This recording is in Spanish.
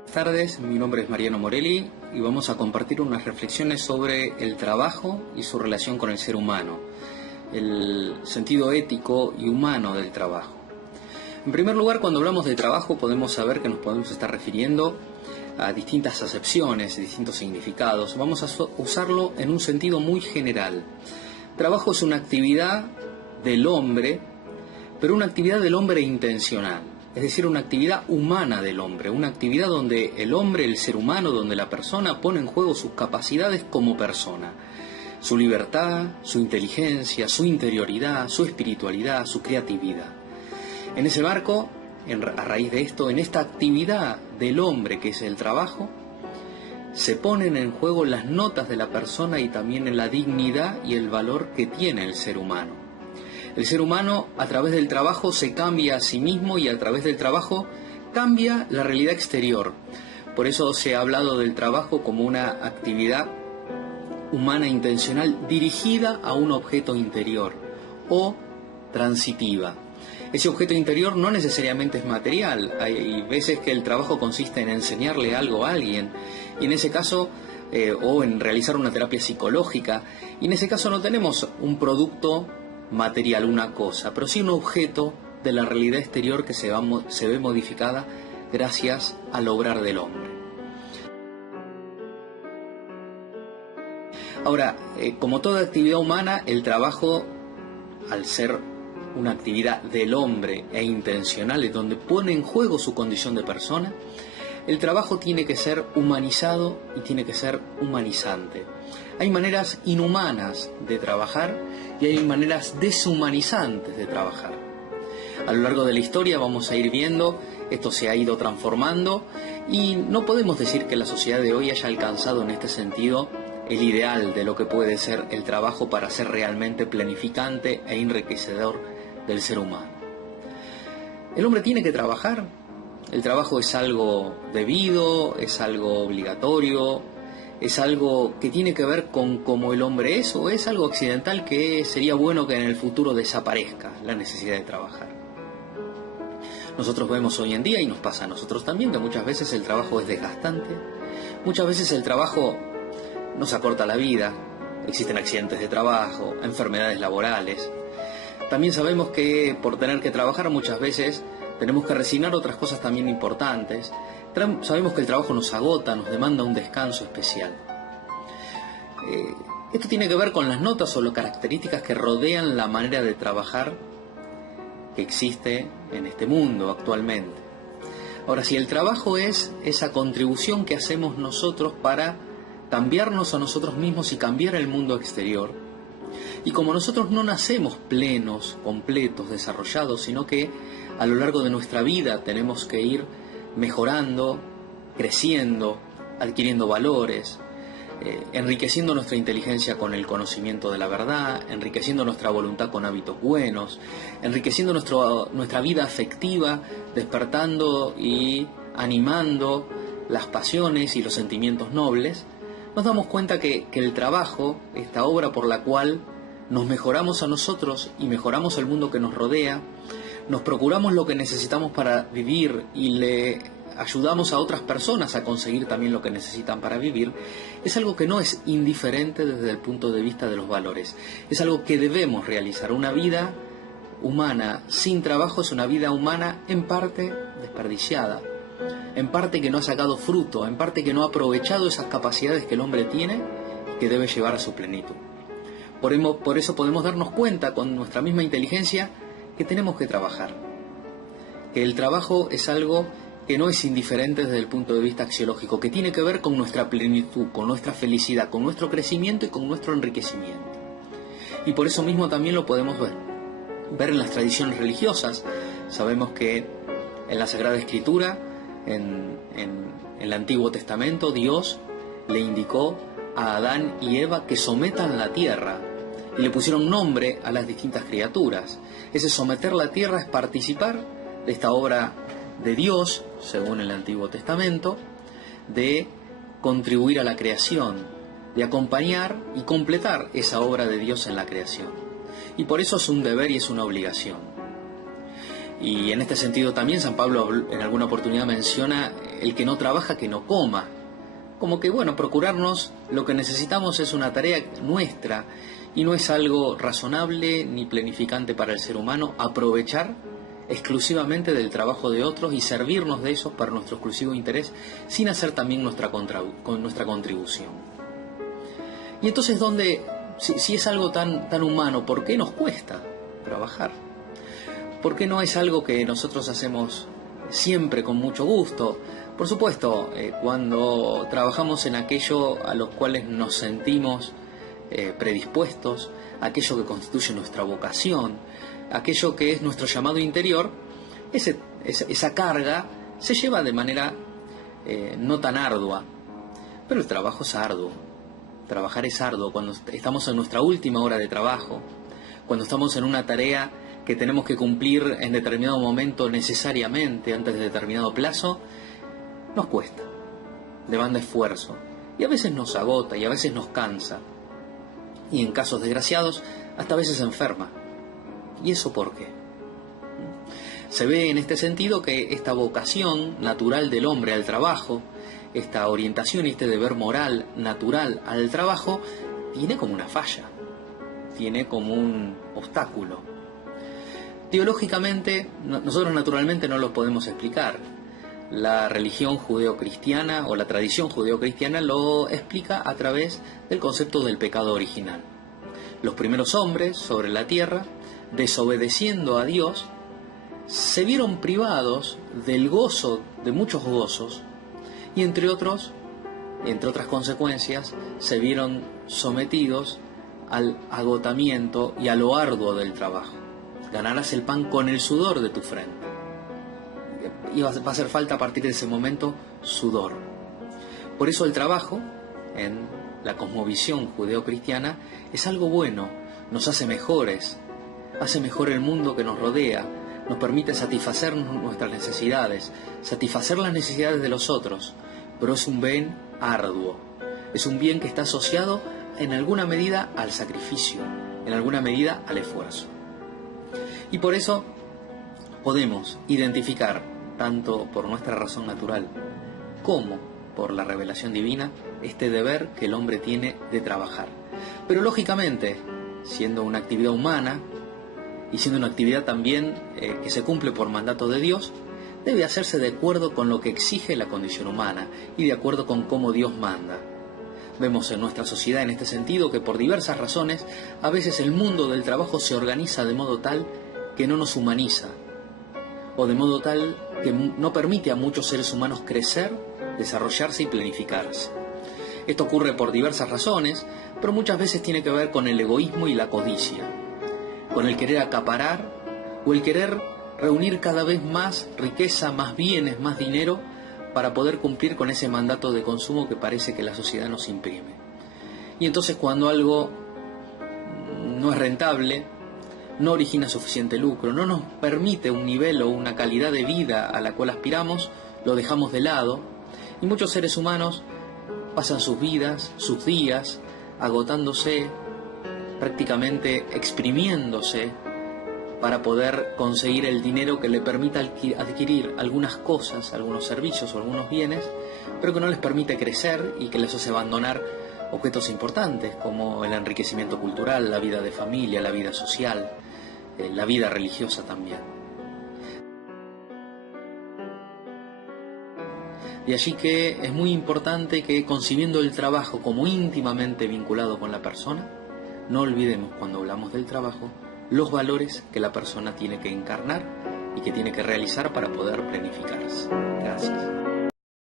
Buenas tardes, mi nombre es Mariano Morelli y vamos a compartir unas reflexiones sobre el trabajo y su relación con el ser humano, el sentido ético y humano del trabajo. En primer lugar, cuando hablamos de trabajo podemos saber que nos podemos estar refiriendo a distintas acepciones, distintos significados. Vamos a usarlo en un sentido muy general. Trabajo es una actividad del hombre, pero una actividad del hombre intencional. Es decir, una actividad humana del hombre, una actividad donde el hombre, el ser humano, donde la persona pone en juego sus capacidades como persona, su libertad, su inteligencia, su interioridad, su espiritualidad, su creatividad. En ese marco, a raíz de esto, en esta actividad del hombre que es el trabajo, se ponen en juego las notas de la persona y también en la dignidad y el valor que tiene el ser humano. El ser humano a través del trabajo se cambia a sí mismo y a través del trabajo cambia la realidad exterior. Por eso se ha hablado del trabajo como una actividad humana intencional dirigida a un objeto interior o transitiva. Ese objeto interior no necesariamente es material. Hay veces que el trabajo consiste en enseñarle algo a alguien y en ese caso o en realizar una terapia psicológica, y en ese caso no tenemos un producto material, una cosa, pero sí un objeto de la realidad exterior que se ve modificada gracias al obrar del hombre. Ahora, como toda actividad humana, el trabajo, al ser una actividad del hombre e intencional, es donde pone en juego su condición de persona, el trabajo tiene que ser humanizado y tiene que ser humanizante. Hay maneras inhumanas de trabajar y hay maneras deshumanizantes de trabajar. A lo largo de la historia vamos a ir viendo, esto se ha ido transformando y no podemos decir que la sociedad de hoy haya alcanzado en este sentido el ideal de lo que puede ser el trabajo para ser realmente planificante e enriquecedor del ser humano. El hombre tiene que trabajar. El trabajo es algo debido, es algo obligatorio, es algo que tiene que ver con cómo el hombre es, o es algo accidental que sería bueno que en el futuro desaparezca la necesidad de trabajar. Nosotros vemos hoy en día, y nos pasa a nosotros también, que muchas veces el trabajo es desgastante, muchas veces el trabajo nos acorta la vida, existen accidentes de trabajo, enfermedades laborales. También sabemos que por tener que trabajar muchas veces tenemos que resignar otras cosas también importantes. Sabemos que el trabajo nos agota, nos demanda un descanso especial. Esto tiene que ver con las notas o las características que rodean la manera de trabajar que existe en este mundo actualmente. Ahora, si el trabajo es esa contribución que hacemos nosotros para cambiarnos a nosotros mismos y cambiar el mundo exterior, y como nosotros no nacemos plenos, completos, desarrollados, sino que a lo largo de nuestra vida tenemos que ir mejorando, creciendo, adquiriendo valores, enriqueciendo nuestra inteligencia con el conocimiento de la verdad, enriqueciendo nuestra voluntad con hábitos buenos, enriqueciendo nuestra vida afectiva, despertando y animando las pasiones y los sentimientos nobles, nos damos cuenta que el trabajo, esta obra por la cual nos mejoramos a nosotros y mejoramos el mundo que nos rodea, nos procuramos lo que necesitamos para vivir y le ayudamos a otras personas a conseguir también lo que necesitan para vivir, es algo que no es indiferente desde el punto de vista de los valores. Es algo que debemos realizar. Una vida humana sin trabajo es una vida humana en parte desperdiciada, en parte que no ha sacado fruto, en parte que no ha aprovechado esas capacidades que el hombre tiene y que debe llevar a su plenitud. Por eso podemos darnos cuenta con nuestra misma inteligencia que tenemos que trabajar, que el trabajo es algo que no es indiferente desde el punto de vista axiológico, que tiene que ver con nuestra plenitud, con nuestra felicidad, con nuestro crecimiento y con nuestro enriquecimiento. Y por eso mismo también lo podemos ver en las tradiciones religiosas. Sabemos que en la Sagrada Escritura, en el Antiguo Testamento, Dios le indicó a Adán y Eva que sometan la tierra y le pusieron nombre a las distintas criaturas. Ese someter la tierra es participar de esta obra de Dios, según el Antiguo Testamento, de contribuir a la creación, de acompañar y completar esa obra de Dios en la creación. Y por eso es un deber y es una obligación. Y en este sentido también San Pablo en alguna oportunidad menciona el que no trabaja que no coma. Como que, bueno, procurarnos lo que necesitamos es una tarea nuestra y no es algo razonable ni planificante para el ser humano aprovechar exclusivamente del trabajo de otros y servirnos de esos para nuestro exclusivo interés sin hacer también nuestra contribución. Y entonces, si es algo tan humano, ¿por qué nos cuesta trabajar? ¿Por qué no es algo que nosotros hacemos siempre con mucho gusto? Por supuesto, cuando trabajamos en aquello a los cuales nos sentimos predispuestos, aquello que constituye nuestra vocación, aquello que es nuestro llamado interior, esa carga se lleva de manera no tan ardua. Pero el trabajo es arduo. Trabajar es arduo. Cuando estamos en nuestra última hora de trabajo, cuando estamos en una tarea que tenemos que cumplir en determinado momento necesariamente, antes de determinado plazo, nos cuesta, demanda esfuerzo, y a veces nos agota y a veces nos cansa, y en casos desgraciados hasta a veces enferma. ¿Y eso por qué? Se ve en este sentido que esta vocación natural del hombre al trabajo, esta orientación y este deber moral natural al trabajo, tiene como una falla, tiene como un obstáculo. Teológicamente, nosotros naturalmente no lo podemos explicar. La religión judeocristiana o la tradición judeocristiana lo explica a través del concepto del pecado original. Los primeros hombres sobre la tierra, desobedeciendo a Dios, se vieron privados del gozo, de muchos gozos, y entre otras consecuencias, se vieron sometidos al agotamiento y a lo arduo del trabajo. Ganarás el pan con el sudor de tu frente. Y va a hacer falta a partir de ese momento sudor. Por eso el trabajo, en la cosmovisión judeocristiana, es algo bueno, nos hace mejores, hace mejor el mundo que nos rodea, nos permite satisfacer nuestras necesidades, satisfacer las necesidades de los otros, pero es un bien arduo, es un bien que está asociado en alguna medida al sacrificio, en alguna medida al esfuerzo. Y por eso podemos identificar, tanto por nuestra razón natural como por la revelación divina, este deber que el hombre tiene de trabajar. Pero lógicamente, siendo una actividad humana y siendo una actividad también que se cumple por mandato de Dios, debe hacerse de acuerdo con lo que exige la condición humana y de acuerdo con cómo Dios manda. Vemos en nuestra sociedad en este sentido que por diversas razones a veces el mundo del trabajo se organiza de modo tal que no nos humaniza, o de modo tal que no permite a muchos seres humanos crecer, desarrollarse y planificarse. Esto ocurre por diversas razones, pero muchas veces tiene que ver con el egoísmo y la codicia, con el querer acaparar o el querer reunir cada vez más riqueza, más bienes, más dinero para poder cumplir con ese mandato de consumo que parece que la sociedad nos imprime. Y entonces cuando algo no es rentable, no origina suficiente lucro, no nos permite un nivel o una calidad de vida a la cual aspiramos, lo dejamos de lado y muchos seres humanos pasan sus vidas, sus días, agotándose, prácticamente exprimiéndose para poder conseguir el dinero que le permita adquirir algunas cosas, algunos servicios o algunos bienes, pero que no les permite crecer y que les hace abandonar objetos importantes como el enriquecimiento cultural, la vida de familia, la vida social, la vida religiosa también. De allí que es muy importante que, concibiendo el trabajo como íntimamente vinculado con la persona, no olvidemos cuando hablamos del trabajo los valores que la persona tiene que encarnar y que tiene que realizar para poder planificarse. Gracias.